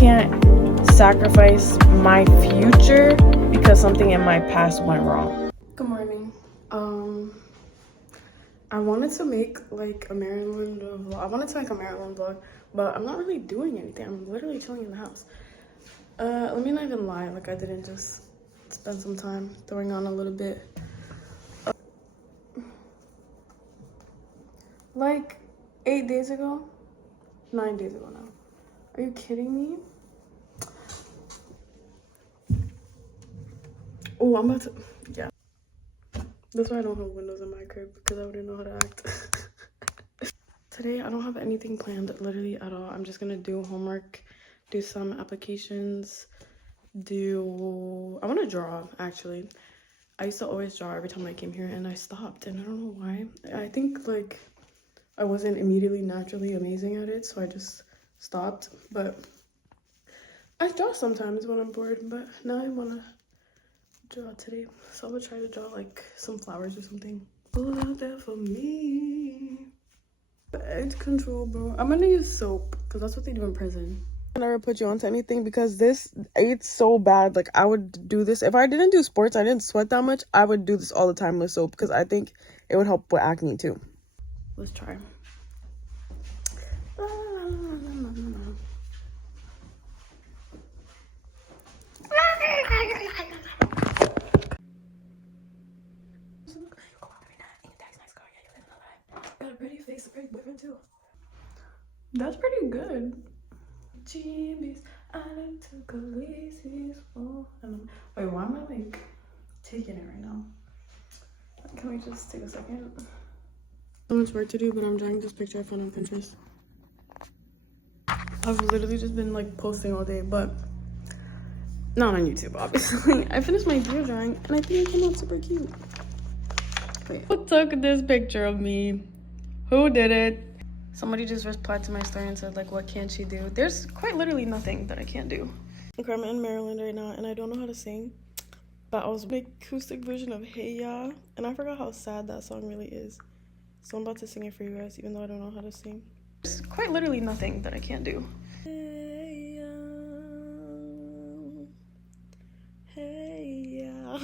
can't sacrifice my future because something in my past went wrong. Good morning. I wanted to make like a Maryland vlog. I wanted to make a Maryland vlog, but I'm not really doing anything. I'm literally chilling in the house. Let me not even lie, like I didn't just spend some time throwing on a little bit. Like 8 days ago, 9 days ago now. Are you kidding me? Oh, I'm about to, yeah. That's why I don't have windows in my crib, because I wouldn't know how to act. Today, I don't have anything planned, literally at all. I'm just gonna do homework, do some applications, I wanna draw, actually. I used to always draw every time I came here, and I stopped, and I don't know why. I think, like, I wasn't immediately naturally amazing at it, so I just stopped. But I draw sometimes when I'm bored, but now I wanna draw today, so I'm gonna try to draw like some flowers or something. Pull it out there for me. Edge control, bro. I'm gonna use soap because that's what they do in prison. I never put you onto anything because it's so bad. Like, I would do this if I didn't do sports, I didn't sweat that much, I would do this all the time with soap because I think it would help with acne too. Let's try. Got a pretty face, a pretty boyfriend too. That's pretty good. Wait, why am I like taking it right now? Can we just take a second? So much work to do, but I'm drawing this picture I found on Pinterest. I've literally just been like posting all day, but not on YouTube, obviously. I finished my deer drawing and I think it came out super cute. Wait, who took this picture of me? Who did it? Somebody just replied to my story and said, like, what can't she do? There's quite literally nothing that I can't do. Okay, I'm in Maryland right now and I don't know how to sing, but I was making an acoustic version of Hey Ya, and I forgot how sad that song really is. So I'm about to sing it for you guys, even though I don't know how to sing. There's quite literally nothing that I can't do. Hey ya, hey ya.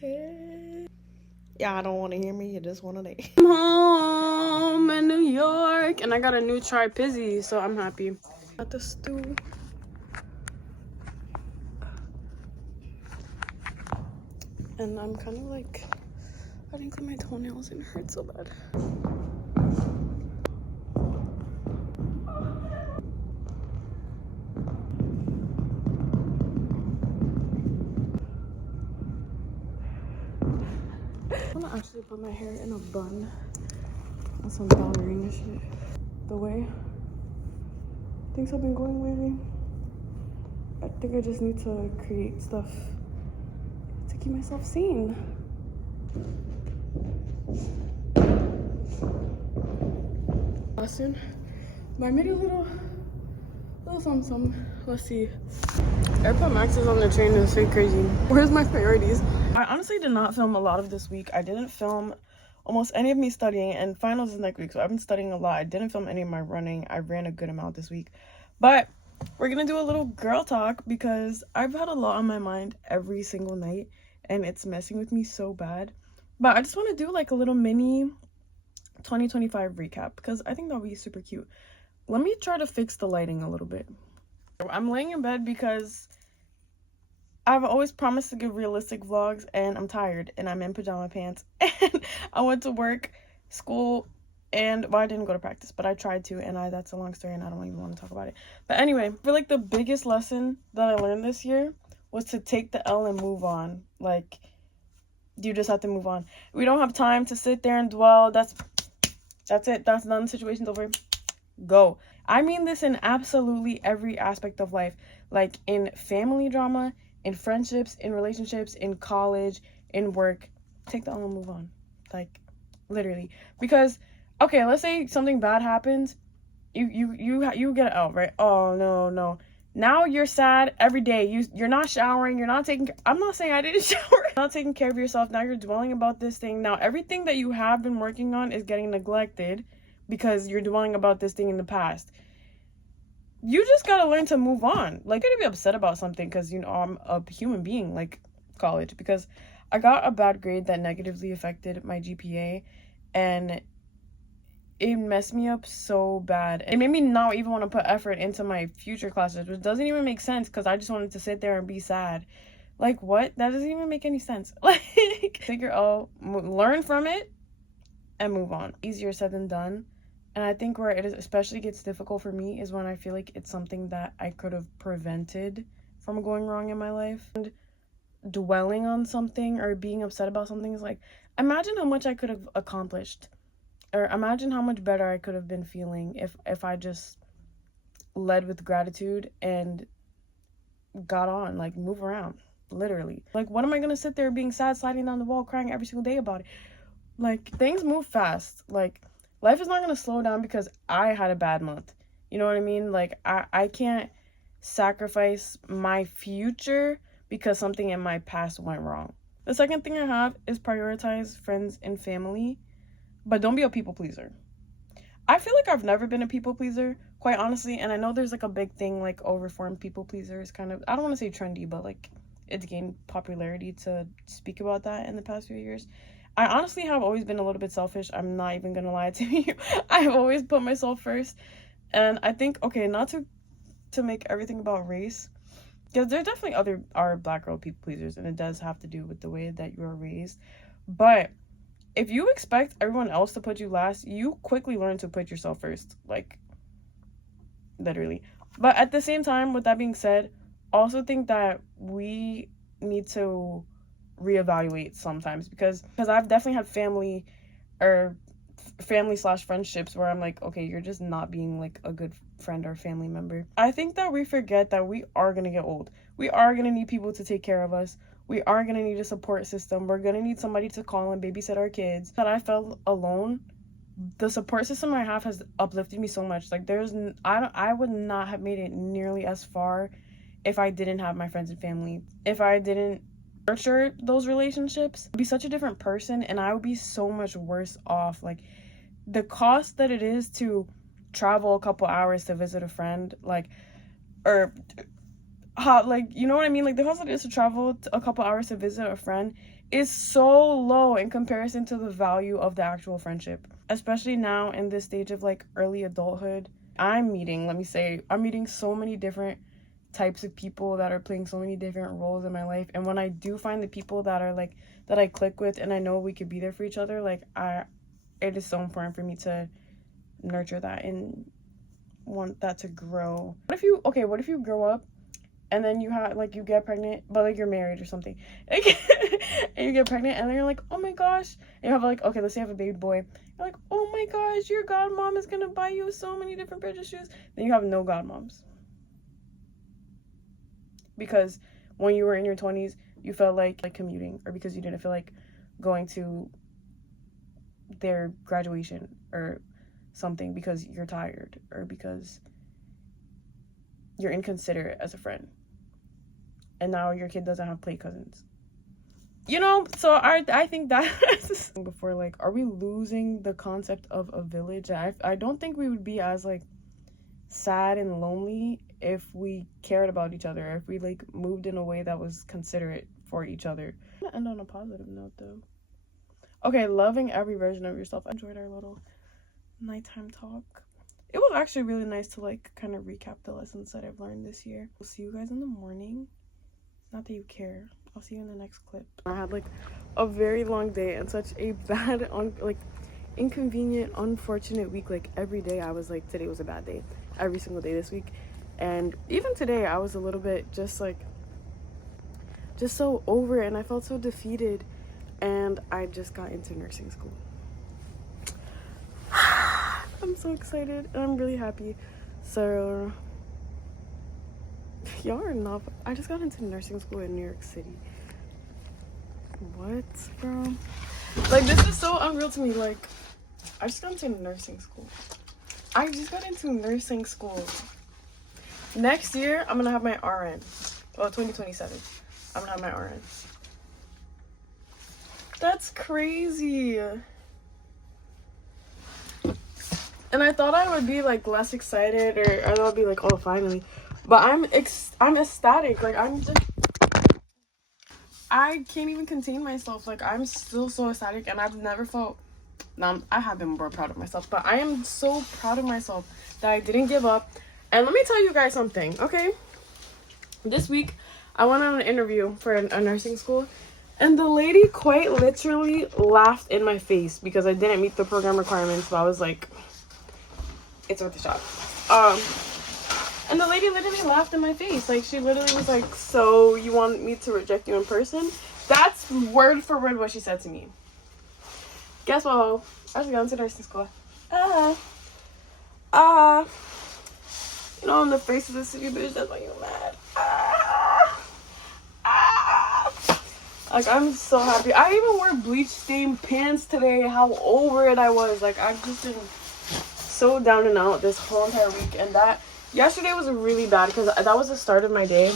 Hey. Yeah, I don't want to hear me, you just want to lay. I'm home in New York and I got a new tri-pizzy, so I'm happy. Got the stew. And I'm kind of like, I didn't clean my toenails and it hurts so bad. I'm gonna actually put my hair in a bun on some ballerina shit. The way things have been going lately, I think I just need to create stuff to keep myself sane. Boston, but I made a little something. Let's see. Airport Max is on the train and it's so crazy. Where's my priorities? I honestly did not film a lot of this week. I didn't film almost any of me studying, and finals is next week, so I've been studying a lot. I didn't film any of my running. I ran a good amount this week, but we're gonna do a little girl talk because I've had a lot on my mind every single night and it's messing with me so bad. But I just want to do like a little mini 2025 recap because I think that'll be super cute. Let me try to fix the lighting a little bit. I'm laying in bed because I've always promised to give realistic vlogs and I'm tired and I'm in pajama pants and I went to work, school, and well, I didn't go to practice, but I tried to, and that's a long story and I don't even want to talk about it. But anyway, I feel like the biggest lesson that I learned this year was to take the L and move on. Like, you just have to move on. We don't have time to sit there and dwell. That's it. That's done. The situation's over. Go. I mean this in absolutely every aspect of life, like in family drama, in friendships, in relationships, in college, in work. Take the L and move on. Like, literally. Because, okay, let's say something bad happens. You get an L, right? Oh, no. Now you're sad every day. You're not showering. You're not taking. I'm not saying I didn't shower. You're not taking care of yourself. Now you're dwelling about this thing. Now everything that you have been working on is getting neglected because you're dwelling about this thing in the past. You just gotta learn to move on. Like, I'm gonna be upset about something because, you know, I'm a human being, like college, because I got a bad grade that negatively affected my GPA, and it messed me up so bad. It made me not even want to put effort into my future classes, which doesn't even make sense because I just wanted to sit there and be sad. Like, what? That doesn't even make any sense. Like, figure out, learn from it, and move on. Easier said than done. And I think where it especially gets difficult for me is when I feel like it's something that I could have prevented from going wrong in my life. And dwelling on something or being upset about something is like, imagine how much I could have accomplished. Or imagine how much better I could have been feeling if I just led with gratitude and got on, like, move around, literally. Like, what am I gonna sit there being sad, sliding down the wall, crying every single day about it? Like, things move fast. Like, life is not gonna slow down because I had a bad month. You know what I mean? Like, I can't sacrifice my future because something in my past went wrong. The second thing I have is prioritize friends and family, but don't be a people pleaser. I feel like I've never been a people pleaser, quite honestly, and I know there's like a big thing, like overformed people pleasers, kind of, I don't want to say trendy, but like it's gained popularity to speak about that in the past few years. I honestly have always been a little bit selfish. I'm not even gonna lie to you. I've always put myself first, and I think, okay, not to make everything about race, because there definitely are black girl people pleasers, and it does have to do with the way that you are raised, but if you expect everyone else to put you last, you quickly learn to put yourself first, like, literally. But at the same time, with that being said, also think that we need to reevaluate sometimes, because I've definitely had family / friendships where I'm like, okay, you're just not being like a good friend or family member. I think that we forget that we are gonna get old. We are gonna need people to take care of us. We are gonna need a support system. We're gonna need somebody to call and babysit our kids. That I felt alone, the support system I have has uplifted me so much. Like, I would not have made it nearly as far if I didn't have my friends and family. If I didn't nurture those relationships, I'd be such a different person, and I would be so much worse off. Like, the cost that it is to travel a couple hours to visit a friend, like, or like, you know what I mean? Like, the cost that it is to travel a couple hours to visit a friend is so low in comparison to the value of the actual friendship. Especially now in this stage of like early adulthood, I'm meeting so many different types of people that are playing so many different roles in my life. And when I do find the people that are like, that I click with and I know we could be there for each other, like, it is so important for me to nurture that and want that to grow. What if you grow up and then you have, like, you get pregnant, but like you're married or something, and you get pregnant and then you're like, oh my gosh, and you have like, okay, let's say you have a baby boy, you're like, oh my gosh, your godmom is gonna buy you so many different pairs of shoes. Then you have no godmoms, because when you were in your 20s you felt like commuting, or because you didn't feel like going to their graduation or something because you're tired, or because you're inconsiderate as a friend, and now your kid doesn't have play cousins, you know? So I think that before, like, are we losing the concept of a village? I don't think we would be as like sad and lonely if we cared about each other, if we like moved in a way that was considerate for each other. I'm gonna end on a positive note though. Okay, loving every version of yourself. I enjoyed our little nighttime talk. It was actually really nice to like kind of recap the lessons that I've learned this year. I'll see you guys in the morning. Not that you care. I'll see you in the next clip. I had like a very long day and such a bad, inconvenient, unfortunate week. Like, every day I was like, today was a bad day. Every single day this week. And even today I was a little bit just so over it, and I felt so defeated. And I just got into nursing school. I'm so excited and I'm really happy. So y'all are not, I just got into nursing school in New York City. What, bro? Like, this is so unreal to me. Like, I just got into nursing school. Next year I'm gonna have my RN. Well, 2027 I'm gonna have my RN. That's crazy. And I thought I would be like less excited, or I thought I'd be like, oh, finally. But I'm ecstatic. Like I can't even contain myself. Like I'm still so ecstatic, and I've never felt. Now I have been more proud of myself, but I am so proud of myself that I didn't give up. And let me tell you guys something, okay? This week I went on an interview for a nursing school, and the lady quite literally laughed in my face because I didn't meet the program requirements. But I was like, it's worth a shot. And the lady literally laughed in my face. Like, she literally was like, so you want me to reject you in person? That's word for word what she said to me. Guess what? I just got into nursing school. You know, in the face of the city bitch, that's why you're mad. Like, I'm so happy. I even wore bleach stained pants today. How over it I was. Like, I've just been so down and out this whole entire week. And that yesterday was really bad because that was the start of my day.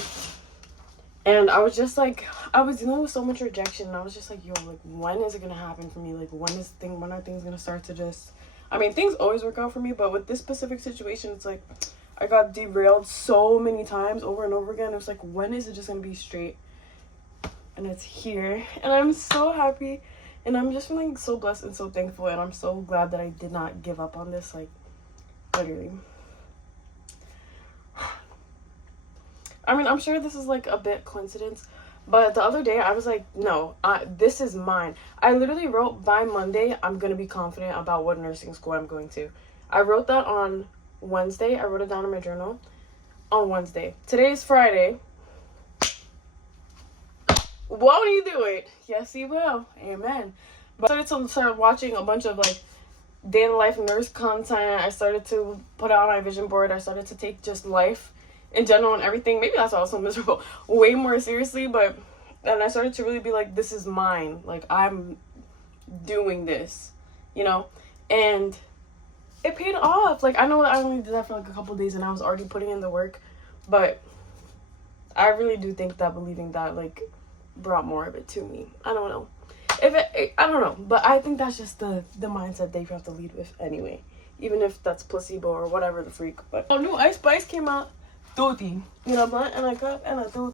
And I was just like, I was dealing with so much rejection. And I was just like, yo, like, when is it gonna happen for me? Like, when are things gonna start to just, I mean, things always work out for me, but with this specific situation, it's like I got derailed so many times over and over again. It was like, when is it just gonna be straight? And it's here, and I'm so happy, and I'm just feeling so blessed and so thankful, and I'm so glad that I did not give up on this. Like, literally. I mean, I'm sure this is like a bit coincidence, but the other day I was like, no, this is mine. I literally wrote, by Monday I'm gonna be confident about what nursing school I'm going to. I wrote that on Wednesday. I wrote it down in my journal on Wednesday. Today's Friday. Won't he do it? Yes, he will. Amen. But I started to start watching a bunch of like day in the life nurse content. I started to put out my vision board. I started to take just life in general and everything. Maybe that's why I was so miserable. Way more seriously. But then I started to really be like, this is mine. Like, I'm doing this, you know? And it paid off. Like, I know I only did that for like a couple days and I was already putting in the work. But I really do think that believing that, like, brought more of it to me. I don't know. I don't know. But I think that's just the mindset they have to lead with anyway. Even if that's placebo or whatever the freak. But new Ice Spice came out. Tutti. You know, blunt and a cup and a tutti.